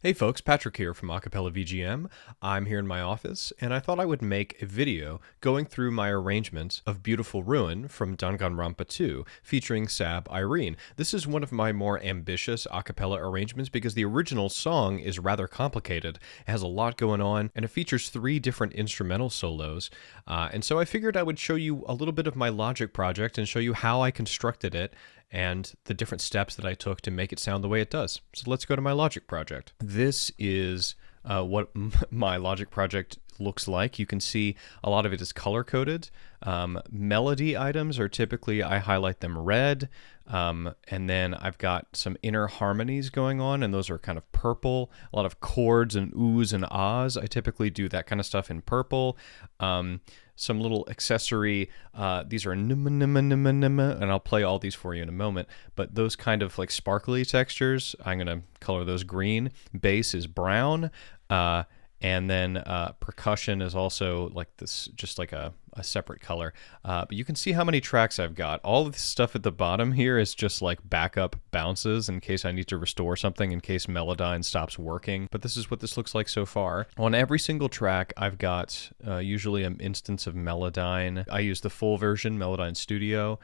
Hey folks, Patrick here from Acapella VGM. I'm here in my office, and I thought I would make a video going through my arrangement of Beautiful Ruin from Danganronpa 2, featuring Sab Irene. This is one of my more ambitious acapella arrangements because the original song is rather complicated. It has a lot going on, and it features 3 different instrumental solos. And so I figured I would show you a little bit of my Logic project and show you how I constructed it and the different steps that I took to make it sound the way it does. So let's go to my Logic project. This is what my Logic project looks like. You can see a lot of it is color-coded. Melody items are typically, I highlight them red, and then I've got some inner harmonies going on, and those are kind of purple. A lot of chords and oohs and ahs. I typically do that kind of stuff in purple. Some little accessory, these are Nooma Nooma Nooma Nooma, and I'll play all these for you in a moment, but those kind of like sparkly textures, I'm going to color those green. Bass is brown, and then percussion is also like this, just like a separate color. But you can see how many tracks I've got. All of this stuff at the bottom here is just like backup bounces in case I need to restore something, in case Melodyne stops working. But this is what this looks like so far. On every single track, I've got usually an instance of Melodyne. I use the full version, Melodyne Studio,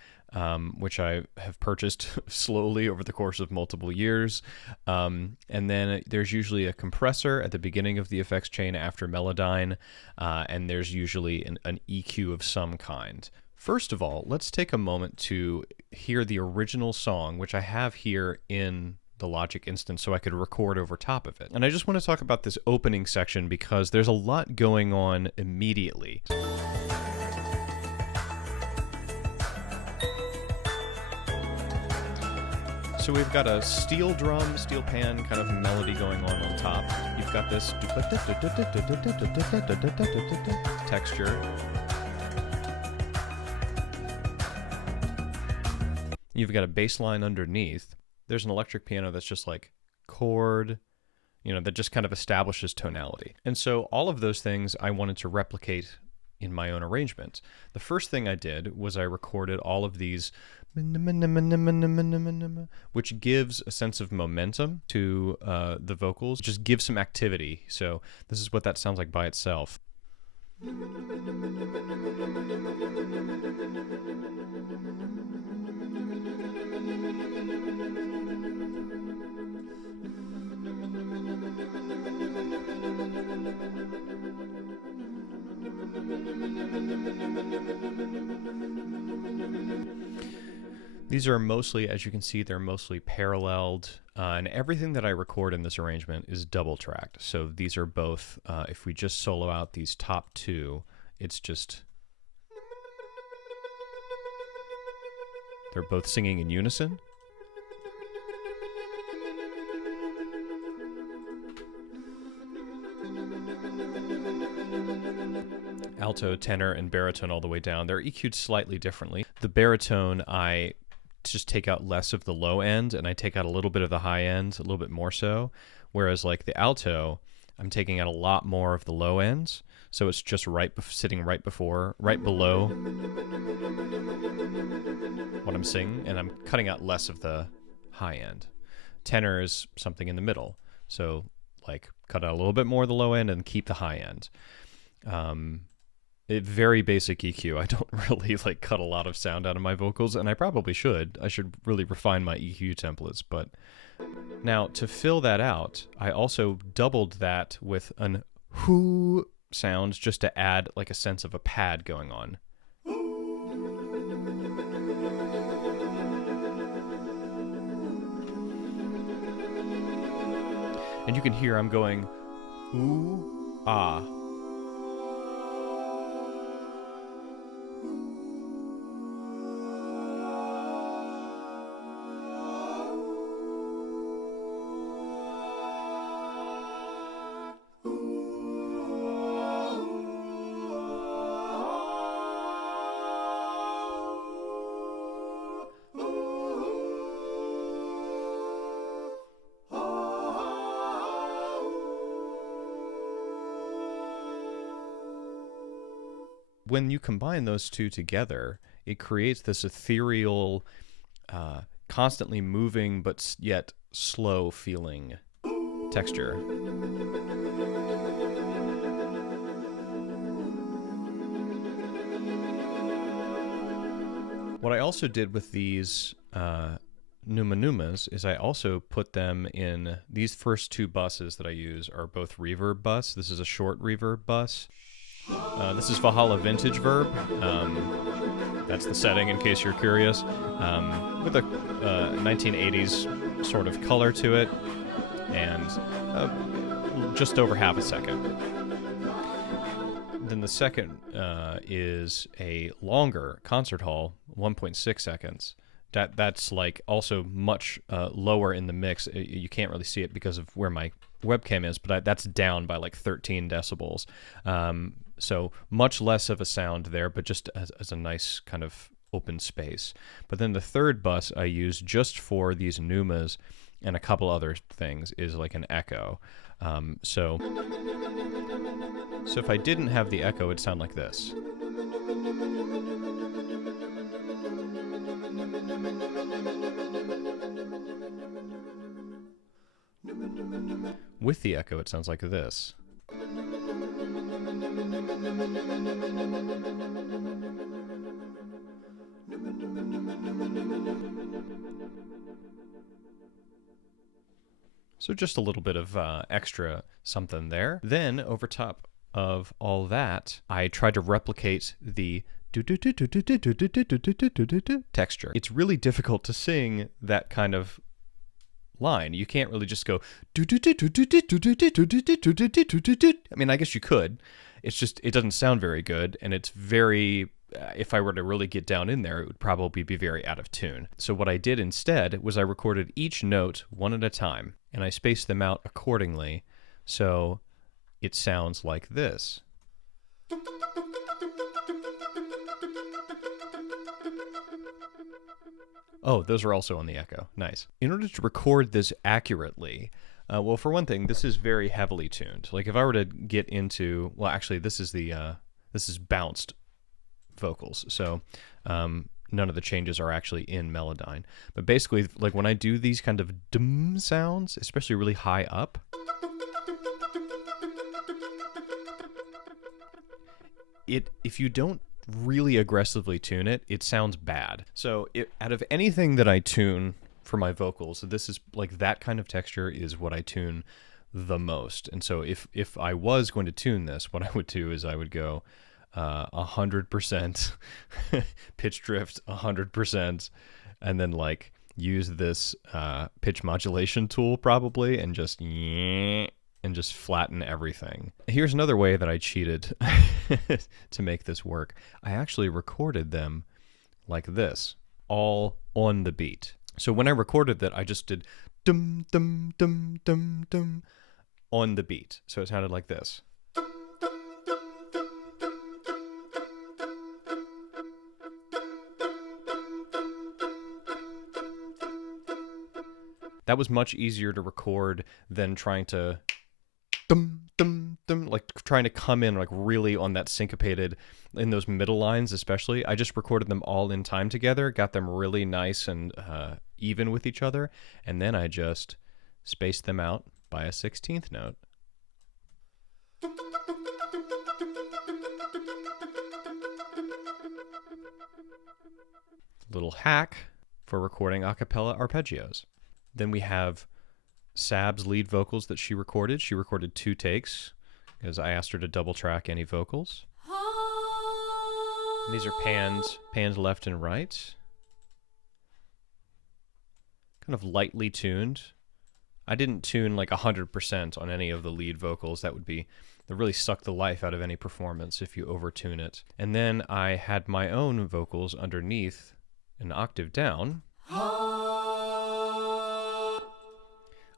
which I have purchased slowly over the course of multiple years. And then there's usually a compressor at the beginning of the effects chain after Melodyne, and there's usually an EQ of some kind. First of all, let's take a moment to hear the original song, which I have here in the Logic instance so I could record over top of it. And I just want to talk about this opening section because there's a lot going on immediately. So we've got a steel drum, steel pan kind of melody going on top. You've got this texture. You've got a bass line underneath. There's an electric piano that's just like chord, that just kind of establishes tonality. And so all of those things I wanted to replicate in my own arrangement. The first thing I did was I recorded all of these, which gives a sense of momentum to the vocals, just gives some activity. So this is what that sounds like by itself. These are mostly, as you can see, they're mostly paralleled, and everything that I record in this arrangement is double tracked. So these are both, if we just solo out these top 2, it's just, they're both singing in unison. Alto, tenor, and baritone all the way down. They're EQ'd slightly differently. The baritone, I just take out less of the low end, and I take out a little bit of the high end, a little bit more so. Whereas like the alto, I'm taking out a lot more of the low ends, so it's just sitting right below what I'm singing, and I'm cutting out less of the high end. Tenor is something in the middle, so like cut out a little bit more of the low end and keep the high end. Very basic EQ. I don't really like cut a lot of sound out of my vocals, and I probably should. I should really refine my EQ templates, but now to fill that out, I also doubled that with an whoo sound just to add like a sense of a pad going on. And you can hear I'm going ooh, ah. When you combine those two together, it creates this ethereal, constantly moving but yet slow feeling texture. What I also did with these Nooma Noomas is I also put them in these first two buses that I use are both reverb bus. This is a short reverb bus. This is Valhalla Vintage Verb. That's the setting in case you're curious. With a 1980s sort of color to it and just over half a second. Then the second is a longer concert hall, 1.6 seconds. That's like also much lower in the mix. You can't really see it because of where my webcam is, but that's down by like 13 decibels. So much less of a sound there, but just as a nice kind of open space. But then the third bus I use just for these Noomas and a couple other things is like an echo. So if I didn't have the echo, it'd sound like this. With the echo, it sounds like this. So just a little bit of extra something there. Then over top of all that, I tried to replicate the texture. It's really difficult to sing that kind of line. You can't really just go I mean, I guess you could. It's just, it doesn't sound very good, and it's very, if I were to really get down in there, it would probably be very out of tune. So what I did instead was I recorded each note one at a time, and I spaced them out accordingly, so it sounds like this. Oh, those are also on the echo. Nice. In order to record this accurately, well, for one thing, this is very heavily tuned. Like if I were to get into, well, actually, this is bounced vocals, so none of the changes are actually in Melodyne. But basically, like when I do these kind of dum sounds, especially really high up, if you don't really aggressively tune it, it sounds bad. So out of anything that I tune for my vocals, this is like that kind of texture is what I tune the most. And so if I was going to tune this, what I would do is I would go 100% pitch drift, 100%, and then like use this pitch modulation tool probably and just flatten everything. Here's another way that I cheated to make this work. I actually recorded them like this, all on the beat. So when I recorded that, I just did dum dum dum dum dum on the beat. So it sounded like this. That was much easier to record than trying to dum dum dum, like trying to come in like really on that syncopated in those middle lines especially. I just recorded them all in time together, got them really nice and even with each other, and then I just spaced them out by a 16th note. Little hack for recording acapella arpeggios. Then we have Sab's lead vocals that she recorded. She recorded 2 takes because I asked her to double track any vocals. And these are panned left and right. Kind of lightly tuned. I didn't tune like 100% on any of the lead vocals. That really suck the life out of any performance if you overtune it. And then I had my own vocals underneath an octave down.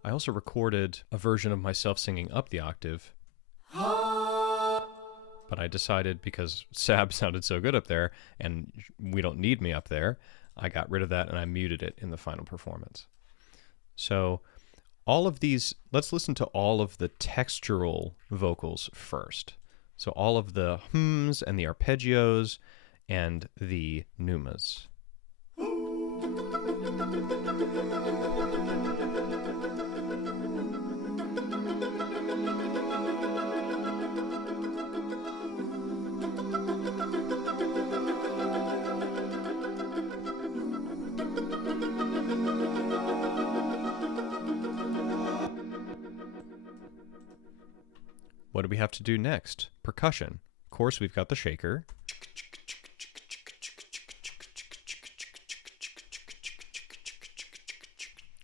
I also recorded a version of myself singing up the octave, but I decided because Sab sounded so good up there and we don't need me up there, I got rid of that and I muted it in the final performance. So all of these, let's listen to all of the textural vocals first. So all of the hums and the arpeggios and the Noomas. What do we have to do next? Percussion. Of course, we've got the shaker.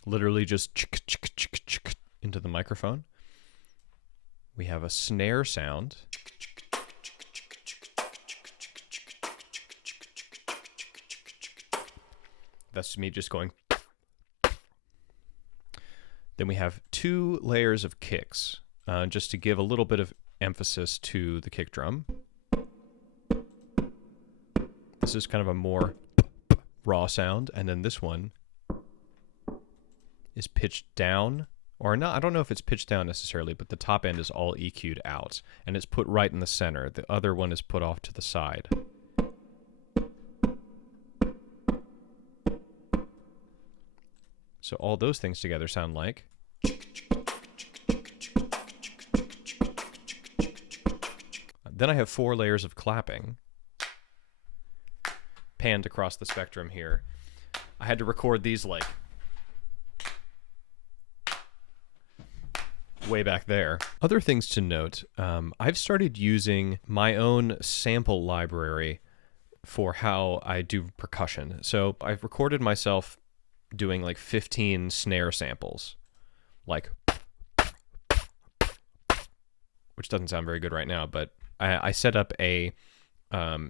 Literally just into the microphone. We have a snare sound. That's me just going. Then we have 2 layers of kicks, just to give a little bit of emphasis to the kick drum. This is kind of a more raw sound, and then this one is pitched down, or not. I don't know if it's pitched down necessarily, but the top end is all EQ'd out, and it's put right in the center. The other one is put off to the side. So all those things together sound like. Then I have 4 layers of clapping, panned across the spectrum here. I had to record these like way back there. Other things to note, I've started using my own sample library for how I do percussion. So I've recorded myself doing like 15 snare samples, like, which doesn't sound very good right now, but I set up a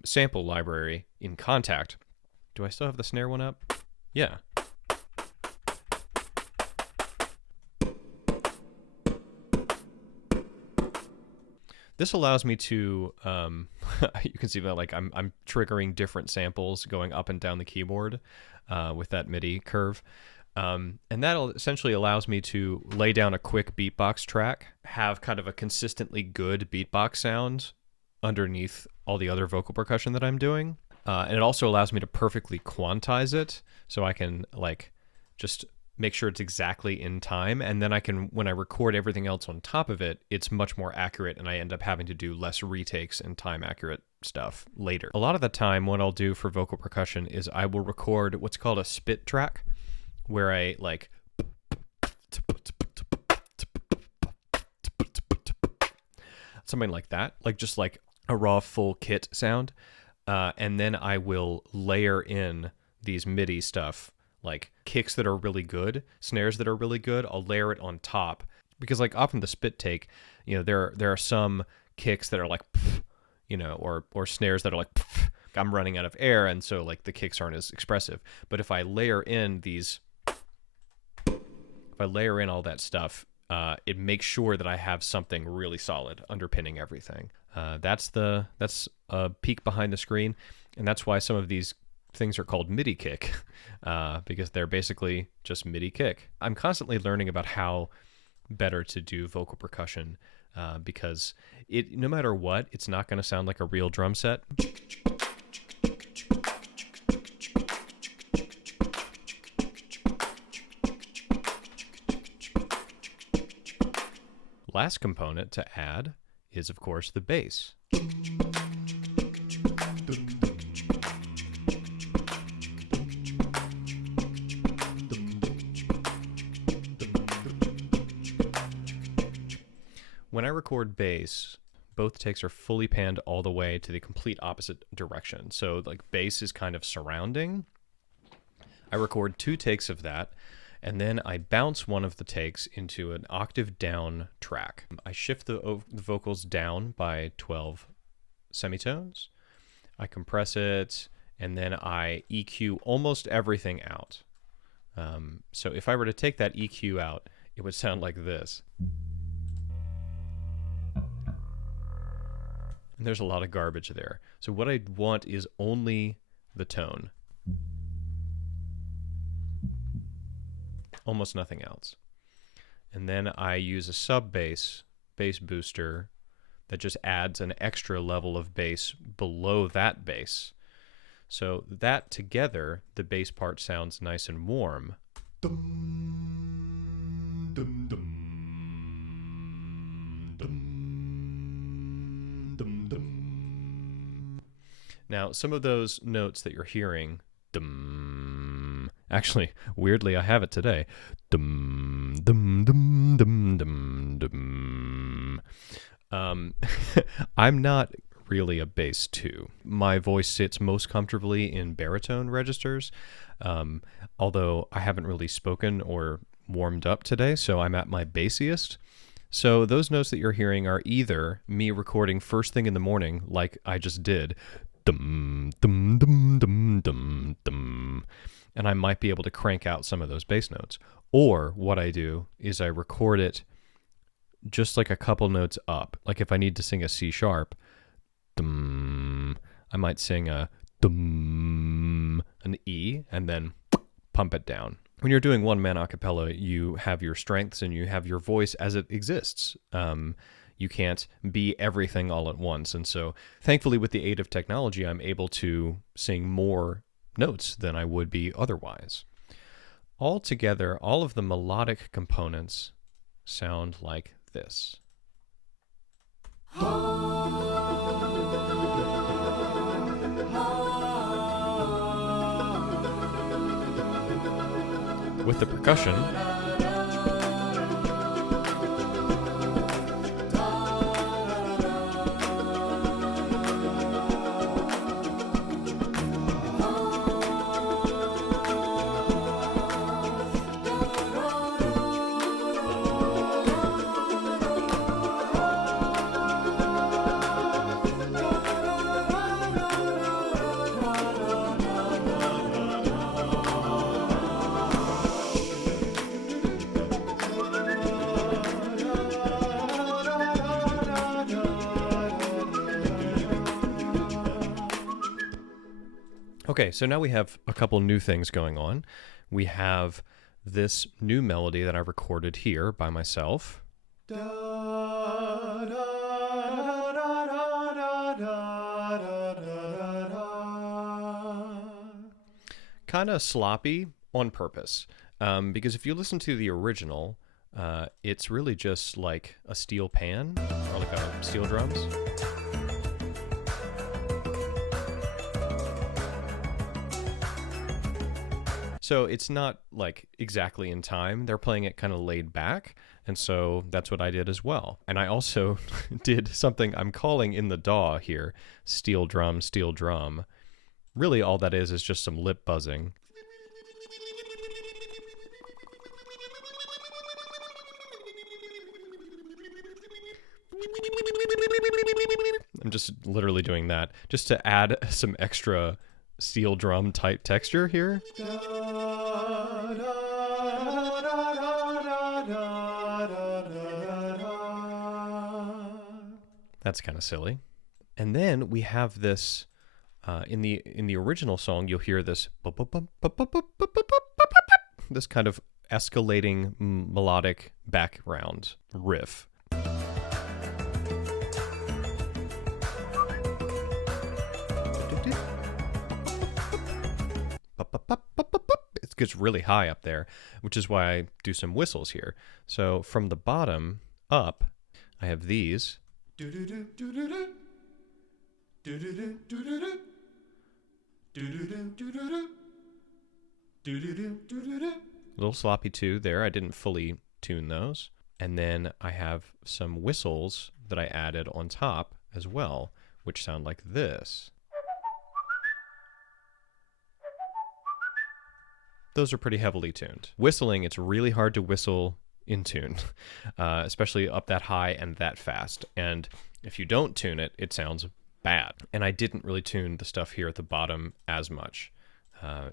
sample library in Contact. Do I still have the snare one up? Yeah. This allows me to, you can see that like I'm triggering different samples going up and down the keyboard with that MIDI curve. And that essentially allows me to lay down a quick beatbox track, have kind of a consistently good beatbox sound underneath all the other vocal percussion that I'm doing. And it also allows me to perfectly quantize it, so I can like just make sure it's exactly in time, and then I can, when I record everything else on top of it, it's much more accurate, and I end up having to do less retakes and time accurate stuff later. A lot of the time, what I'll do for vocal percussion is I will record what's called a spit track, where I like something like that, like just like a raw full kit sound, and then I will layer in these MIDI stuff, like kicks that are really good, snares that are really good. I'll layer it on top, because like often the spit take, you know, there are some kicks that are like, you know, or snares that are like, I'm running out of air, and so like the kicks aren't as expressive. But if I layer in all that stuff, it makes sure that I have something really solid underpinning everything. That's a peek behind the screen, and that's why some of these things are called MIDI kick, because they're basically just MIDI kick. I'm constantly learning about how better to do vocal percussion, because no matter what, it's not going to sound like a real drum set. Last component to add is, of course, the bass. When I record bass, both takes are fully panned all the way to the complete opposite direction. So like bass is kind of surrounding. I record 2 takes of that, and then I bounce one of the takes into an octave down track. I shift the vocals down by 12 semitones. I compress it, and then I EQ almost everything out. So if I were to take that EQ out, it would sound like this. And there's a lot of garbage there. So what I want is only the tone. Almost nothing else. And then I use a sub bass booster that just adds an extra level of bass below that bass. So that together, the bass part sounds nice and warm. Dum, dum, dum, dum, dum, dum. Now, some of those notes that you're hearing, dum, actually, weirdly, I have it today. Dum, dum, dum, dum, dum, dum. Um, I'm not really a bass 2. My voice sits most comfortably in baritone registers, um, although I haven't really spoken or warmed up today, so I'm at my bassiest. So those notes that you're hearing are either me recording first thing in the morning, like I just did, dum dum dum dum dum dum, and I might be able to crank out some of those bass notes. Or what I do is I record it just like a couple notes up. Like if I need to sing a C sharp, dum, I might sing a dum, an E, and then pump it down. When you're doing one-man a cappella, you have your strengths and you have your voice as it exists. You can't be everything all at once. And so thankfully with the aid of technology, I'm able to sing more notes than I would be otherwise. Altogether, all of the melodic components sound like this. With the percussion, okay, so now we have a couple new things going on. We have this new melody that I recorded here by myself. Kind of sloppy on purpose, because if you listen to the original, it's really just like a steel pan or like a steel drums. So it's not like exactly in time. They're playing it kind of laid back. And so that's what I did as well. And I also did something I'm calling in the DAW here, steel drum, steel drum. Really all that is just some lip buzzing. I'm just literally doing that just to add some extra steel drum type texture here. That's kind of silly. And then we have this in the original song, you'll hear this this kind of escalating melodic background riff. It gets really high up there, which is why I do some whistles here. So from the bottom up, I have these. A little sloppy too there. I didn't fully tune those. And then I have some whistles that I added on top as well, which sound like this. Those are pretty heavily tuned. Whistling, it's really hard to whistle in tune, especially up that high and that fast. And if you don't tune it, it sounds bad. And I didn't really tune the stuff here at the bottom as much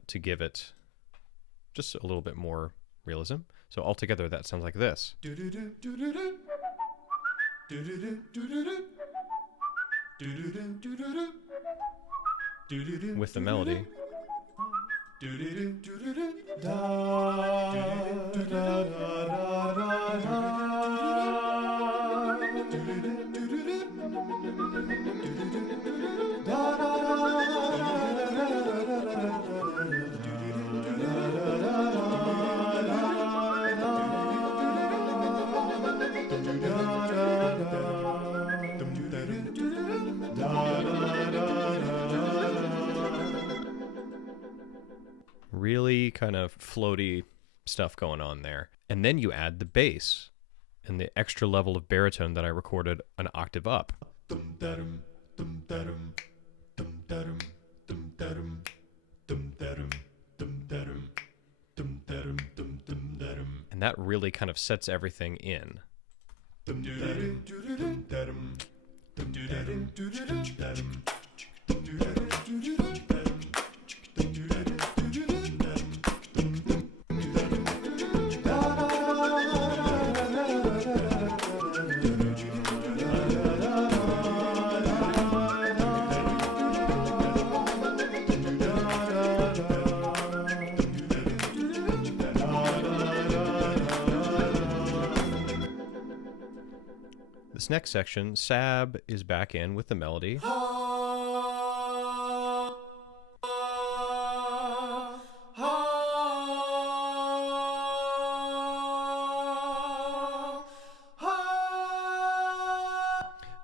to give it just a little bit more realism. So altogether, that sounds like this. With the melody. Really kind of floaty stuff going on there. And then you add the bass. and the extra level of baritone that I recorded an octave up. And that really kind of sets everything in. This next section, Sab is back in with the melody.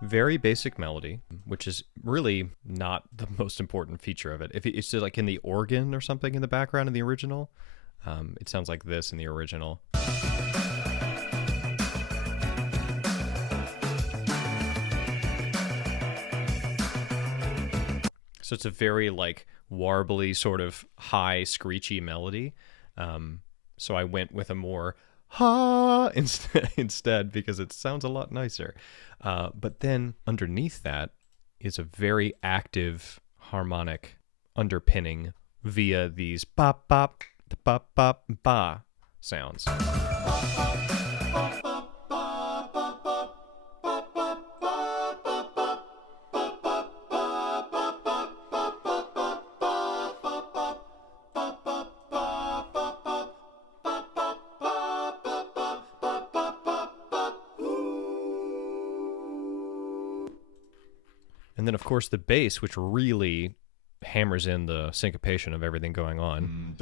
Very basic melody, which is really not the most important feature of it. If it's like in the organ or something in the background in the original, it sounds like this in the original. So it's a very like warbly sort of high screechy melody. So I went with a more ha instead because it sounds a lot nicer. But then underneath that is a very active harmonic underpinning via these bop bop bop bop ba sounds. And then, of course, the bass, which really hammers in the syncopation of everything going on.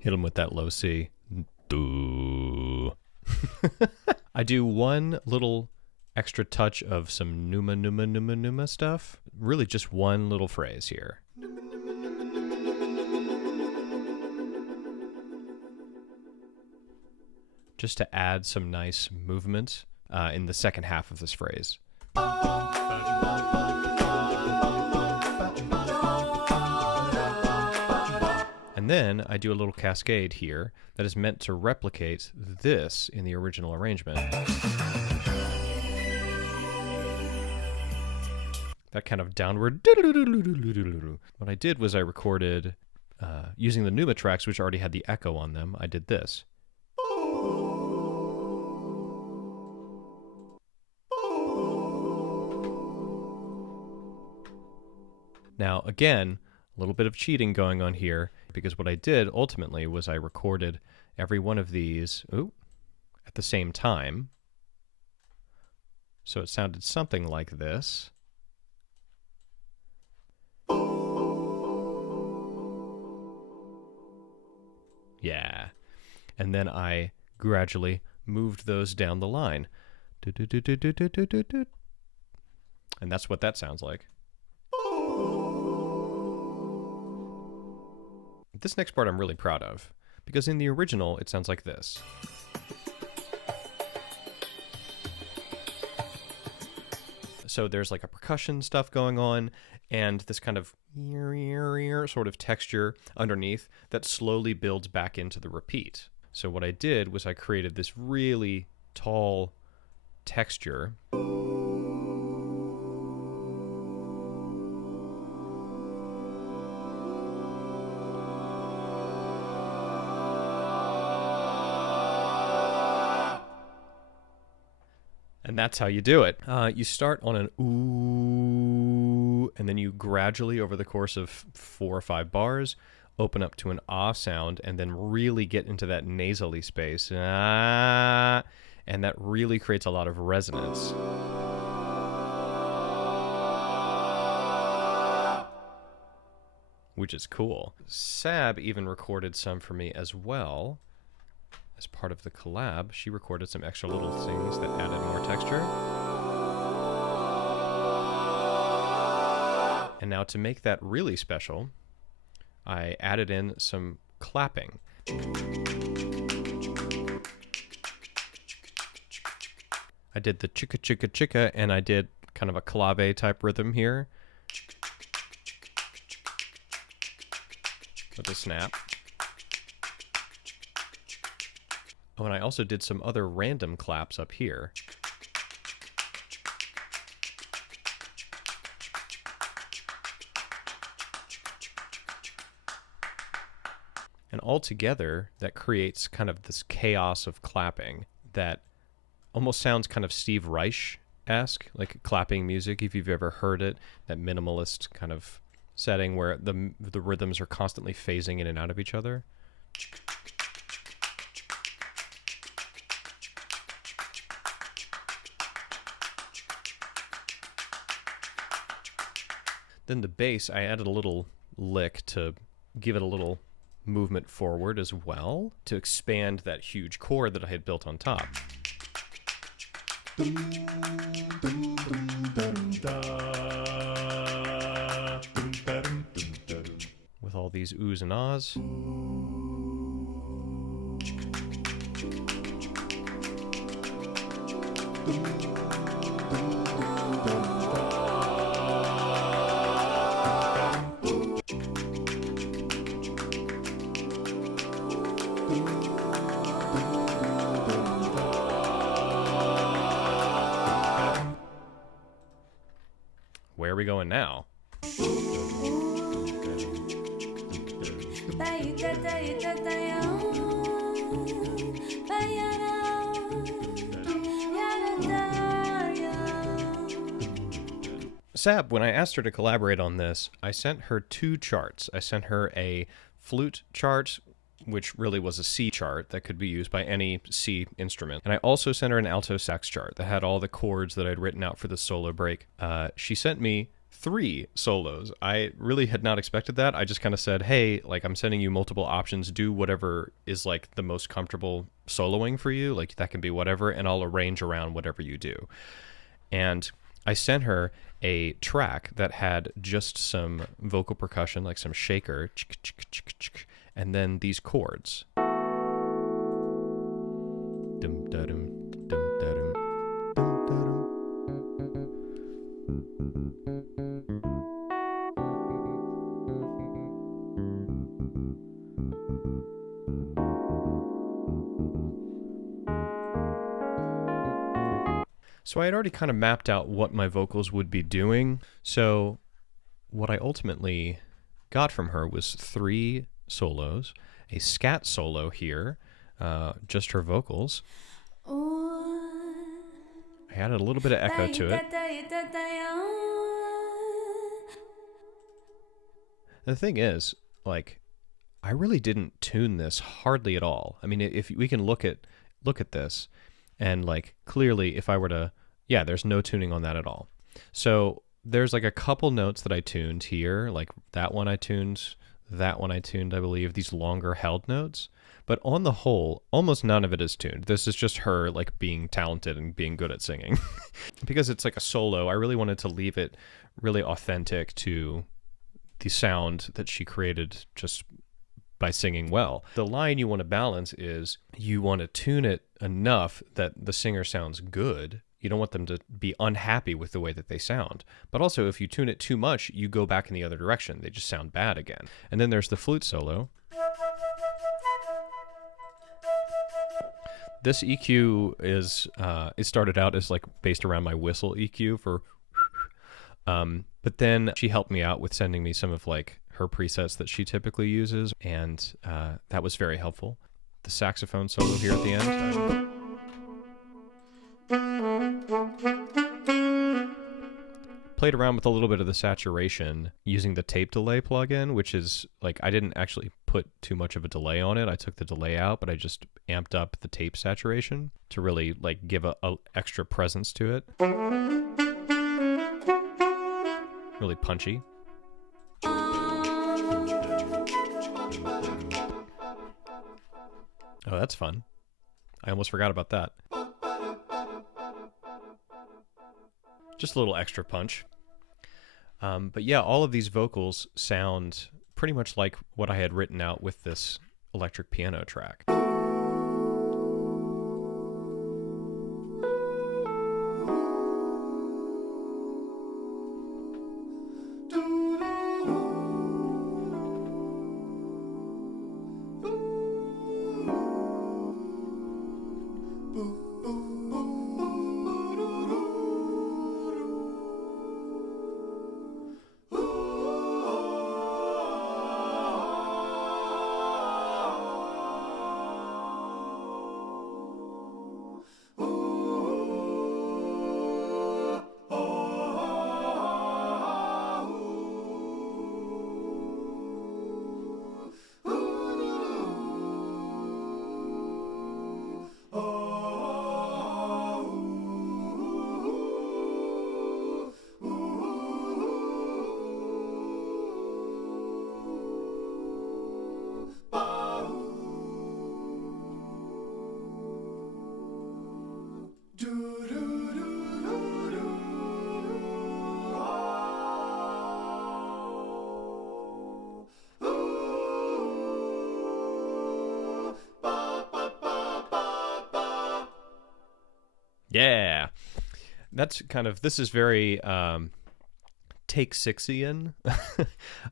Hit him with that low C. I do one little extra touch of some Nooma Nooma Nooma Nooma stuff. Really just one little phrase here. Just to add some nice movement in the second half of this phrase. And then I do a little cascade here that is meant to replicate this in the original arrangement. That kind of downward. What I did was I recorded, using the Nooma tracks, which already had the echo on them, I did this. Now, again, a little bit of cheating going on here, because what I did ultimately was I recorded every one of these at the same time. So it sounded something like this. Yeah. And then I gradually moved those down the line. And that's what that sounds like. This next part I'm really proud of, because in the original it sounds like this. So there's like a percussion stuff going on, and this kind of sort of texture underneath that slowly builds back into the repeat. So what I did was I created this really tall texture. And that's how you do it. You start on an ooh, and then you gradually, over the course of 4 or 5 bars, open up to an ah sound, and then really get into that nasally space. Ah, and that really creates a lot of resonance. which is cool. Sab even recorded some for me as well. As part of the collab, she recorded some extra little things that added more texture. And now to make that really special, I added in some clapping. I did the chicka chicka chicka, and I did kind of a clave type rhythm here with a snap. Oh, and I also did some other random claps up here. And all together, that creates kind of this chaos of clapping that almost sounds kind of Steve Reich-esque, like clapping music, if you've ever heard it, that minimalist kind of setting where the rhythms are constantly phasing in and out of each other. Then the bass, I added a little lick to give it a little movement forward as well, to expand that huge chord that I had built on top. With all these oohs and ahs. Where are we going now? Sab, when I asked her to collaborate on this, I sent her 2 charts. I sent her a flute chart, which really was a C chart that could be used by any C instrument. And I also sent her an alto sax chart that had all the chords that I'd written out for the solo break. She sent me 3 solos. I really had not expected that. I just kind of said, hey, like, I'm sending you multiple options. Do whatever is like the most comfortable soloing for you. Like, that can be whatever, and I'll arrange around whatever you do. And I sent her a track that had just some vocal percussion, like some shaker, and then these chords. Dum da dum dum da dum dum da dum. So I had already kind of mapped out what my vocals would be doing. So what I ultimately got from her was 3 solos, a scat solo here, just her vocals. I added a little bit of echo to it. The thing is, like, I really didn't tune this hardly at all. I mean, if we can look at this, and like clearly if I were to, yeah, there's no tuning on that at all. So there's like a couple notes that I tuned here, like that one I tuned, I believe, these longer held notes. But on the whole, almost none of it is tuned. This is just her like being talented and being good at singing. Because it's like a solo, I really wanted to leave it really authentic to the sound that she created just by singing well. The line you want to balance is you want to tune it enough that the singer sounds good. You don't want them to be unhappy with the way that they sound. But also, if you tune it too much, you go back in the other direction. They just sound bad again. And then there's the flute solo. This EQ is, it started out as like based around my whistle EQ for, but then she helped me out with sending me some of like her presets that she typically uses, and that was very helpful. The saxophone solo here at the end. Played around with a little bit of the saturation using the tape delay plugin, which is like, I didn't actually put too much of a delay on it. I took the delay out, but I just amped up the tape saturation to really like give a extra presence to it. Really punchy. Oh, that's fun. I almost forgot about that. Just a little extra punch. But yeah, all of these vocals sound pretty much like what I had written out with this electric piano track. Yeah. That's kind of, this is very take six-ian.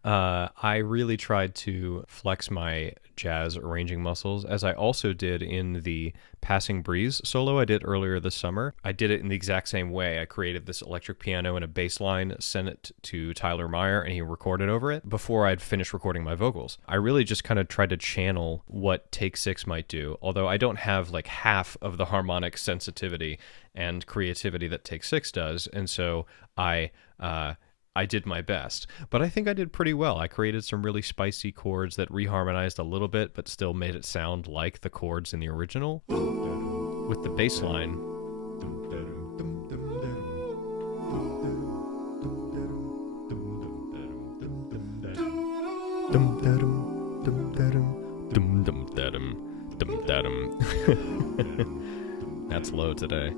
I really tried to flex my jazz arranging muscles, as I also did in the Passing Breeze solo I did earlier this summer. I did it in the exact same way. I created this electric piano and a bass line, sent it to Tyler Meyer, and he recorded over it before I'd finished recording my vocals. I really just kind of tried to channel what Take Six might do, although I don't have like half of the harmonic sensitivity and creativity that Take Six does, and so I did my best. But I think I did pretty well. I created some really spicy chords that reharmonized a little bit, but still made it sound like the chords in the original. With the bass line, that's low today.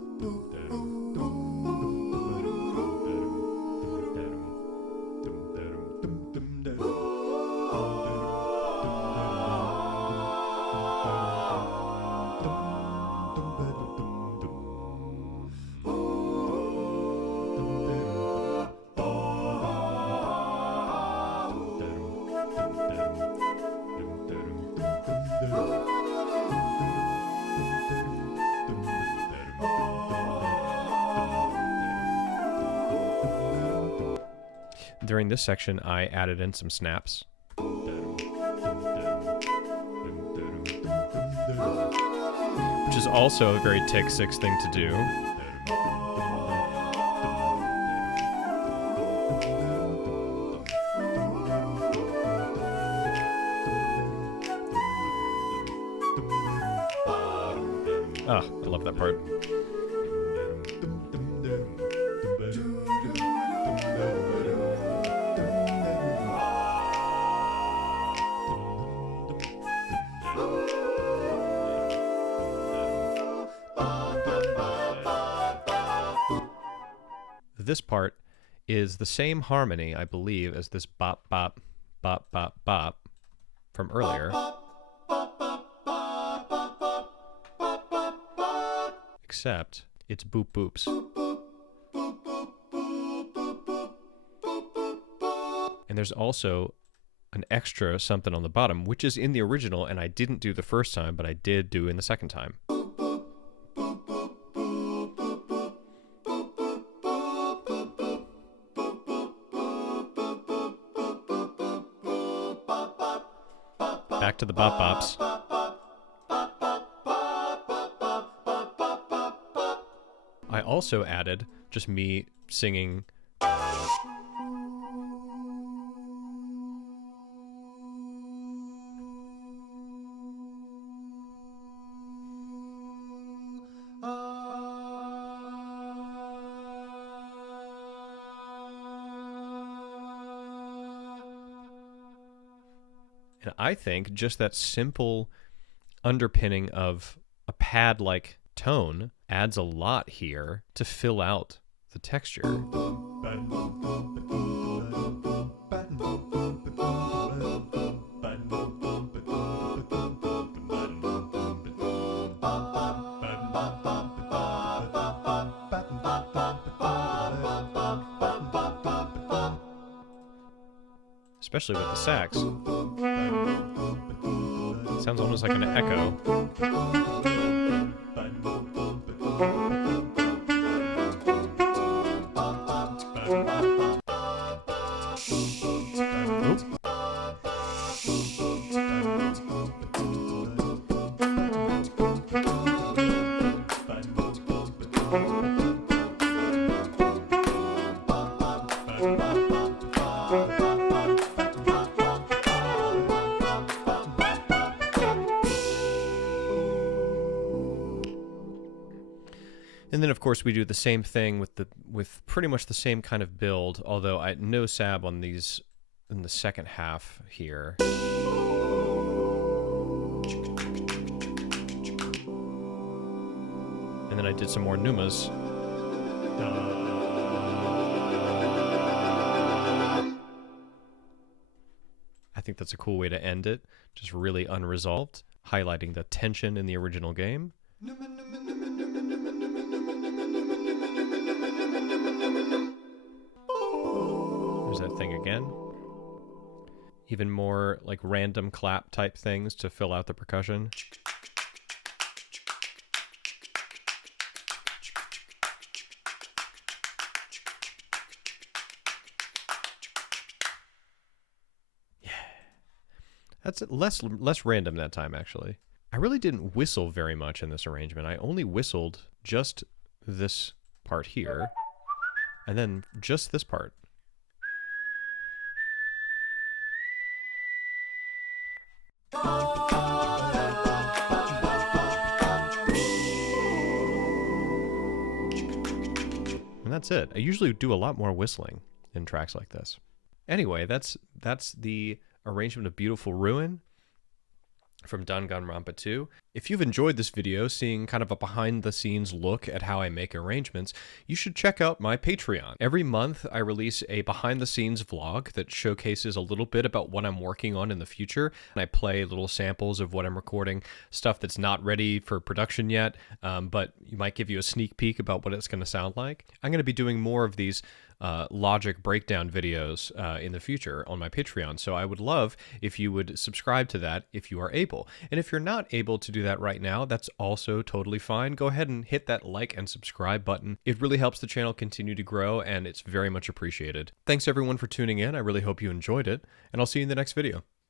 During this section, I added in some snaps. Which is also a very Take Six thing to do. Ah, I love that part. This part is the same harmony, I believe, as this Bap Bap Bap Bap Bap from earlier. Except it's boop boops. And there's also an extra something on the bottom, which is in the original, and I didn't do the first time, but I did do in the second time. Back to the bop bops. I also added just me singing. And I think just that simple underpinning of a pad-like tone adds a lot here to fill out the texture. Especially with the sax. Sounds almost like an echo. And then, of course, we do the same thing with pretty much the same kind of build, although no sab on these in the second half here. And then I did some more Noomas. I think that's a cool way to end it, just really unresolved, highlighting the tension in the original game. There's that thing again. Even more like random clap type things to fill out the percussion. Yeah. That's less random that time, actually. I really didn't whistle very much in this arrangement. I only whistled just this part here, and then just this part. And that's it. I usually do a lot more whistling in tracks like this. Anyway, that's the arrangement of Beautiful Ruin from Danganronpa 2. If you've enjoyed this video, seeing kind of a behind-the-scenes look at how I make arrangements, you should check out my Patreon. Every month, I release a behind-the-scenes vlog that showcases a little bit about what I'm working on in the future, and I play little samples of what I'm recording, stuff that's not ready for production yet, but you might give you a sneak peek about what it's going to sound like. I'm going to be doing more of these Logic breakdown videos in the future on my Patreon. So I would love if you would subscribe to that if you are able. And if you're not able to do that right now, that's also totally fine. Go ahead and hit that like and subscribe button. It really helps the channel continue to grow, and it's very much appreciated. Thanks everyone for tuning in. I really hope you enjoyed it, and I'll see you in the next video.